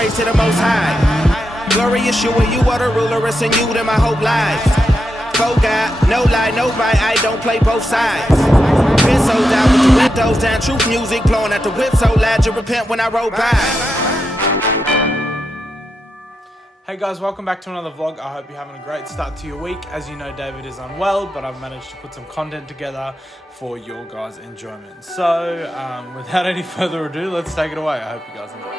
praise to the Most High. Glorious you and you are the ruler, it's in you that my hope lies. Faux God, no lie, no right, I don't play both sides. Been so down with the windows down, truth music blowing at the whip so loud you repent when I roll by. Hey guys, welcome back to another vlog. I hope you're having a great start to your week. As you know, David is unwell, but I've managed to put some content together for your guys' enjoyment. So, without any further ado, let's take it away. I hope you guys enjoy.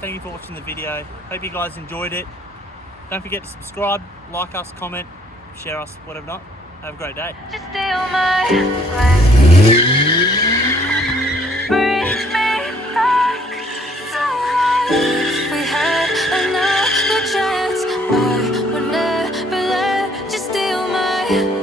Thank you for watching the video. Hope you guys enjoyed it. Don't forget to subscribe, like us, comment, share us, whatever not. Have a great day. Just stay on my bring me back. So if we had another chance, I would never let you steal my